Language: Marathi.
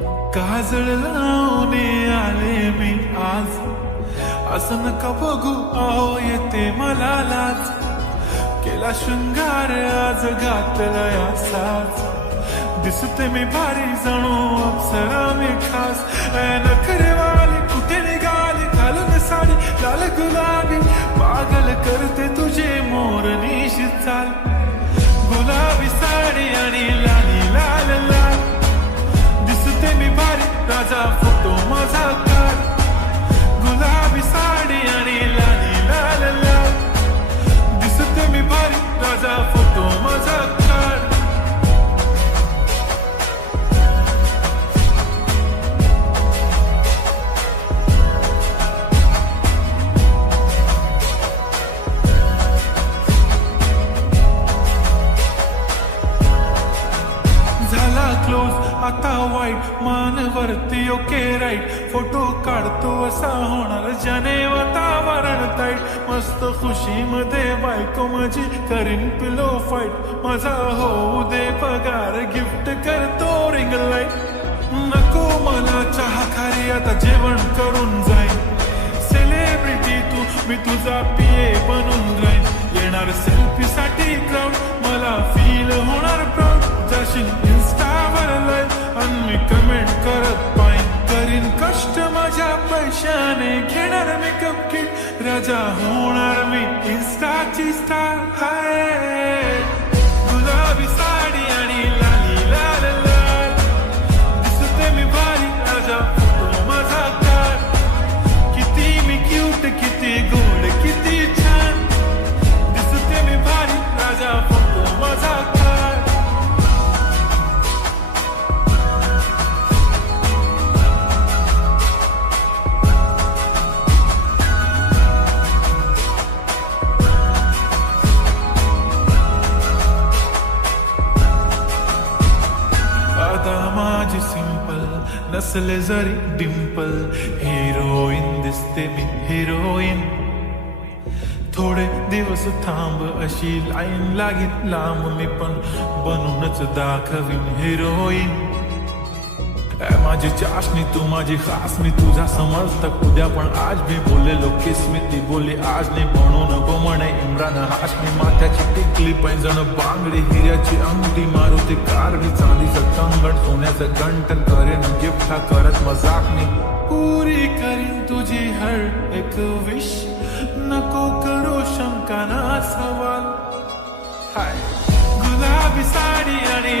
काजळ लावून आले मी आज, असं नका बघू अहो येते मला लाज. केला शृंगार आज घातला असाच, दिसते मी भारी जणू अप्सरा मी खास. नखरेवाली कुठे निघाली घालून साडी लाल गुलाबी, पागल करते तुझे मोरनीशी चाल. गुलाबी साडी आणि लाली लाल लाल, दिसते मी भारी राजा फोटो माझा काढ. गुलाबी साडी आणि लाली लाल लाल, दिसते मी भारी राजा फोटो माझा काढ. आता वाईट मानवरती ओके राईट, फोटो काढतो असा होणार ज्याने वातावरण ताईट. मस्त खुशीमध्ये बायको माझी करीन पिलो फाईट, माझा होऊ दे पगार गिफ्ट करतो रिंग लाईट. नको मला चहा खारी आता जेवण करून जाईन, सेलिब्रिटी तू मी तुझा पिये बनून राहीन. येणार सेल्फी साठी क्राऊड मला फील होणार प्राऊड, जाशील इन्स्टावर लाईव्ह आणि मी कमेंट करत पाहिन. करीन कष्ट माझ्या पैशाने, घेणार मेकअप किट राजा होणार मी इन्स्टाची स्टार. हाय गुलाबी साडी आणि लाली लाल लाल, दिसते मी भारी राजा फोटो माझा काढ. किती मी क्यूट किती गोड किती छान, दिसते मी भारी राजा फोटो माझा काढ. माझी सिंपल नसले जरी डिंपल, हिरोईन दिसते मी हिरोईन. थोडे दिवस थांब अशी लाईन लागेल लांब, मी पण बनूनच दाखवीन हिरोईन. माझी चाशनी तू माझी खास, मी तुझा समर्थक उद्या पण आज भी बोलेलो किस मी ती बोली आज नाही. म्हणून गो म्हणे इम्रान हाशमी, माथ्याची टिकली पैंजण बांगडी हिऱ्याची अंगठी, मारुती कारवी चांदीचं कंगण सोन्याचं गंटन, करेन गिफ्ट हा करत मजाक मी. पुरी करीन तुझी हर एक विश, नको करो शंका ना सवाल. हाय गुलाबी साडी आणि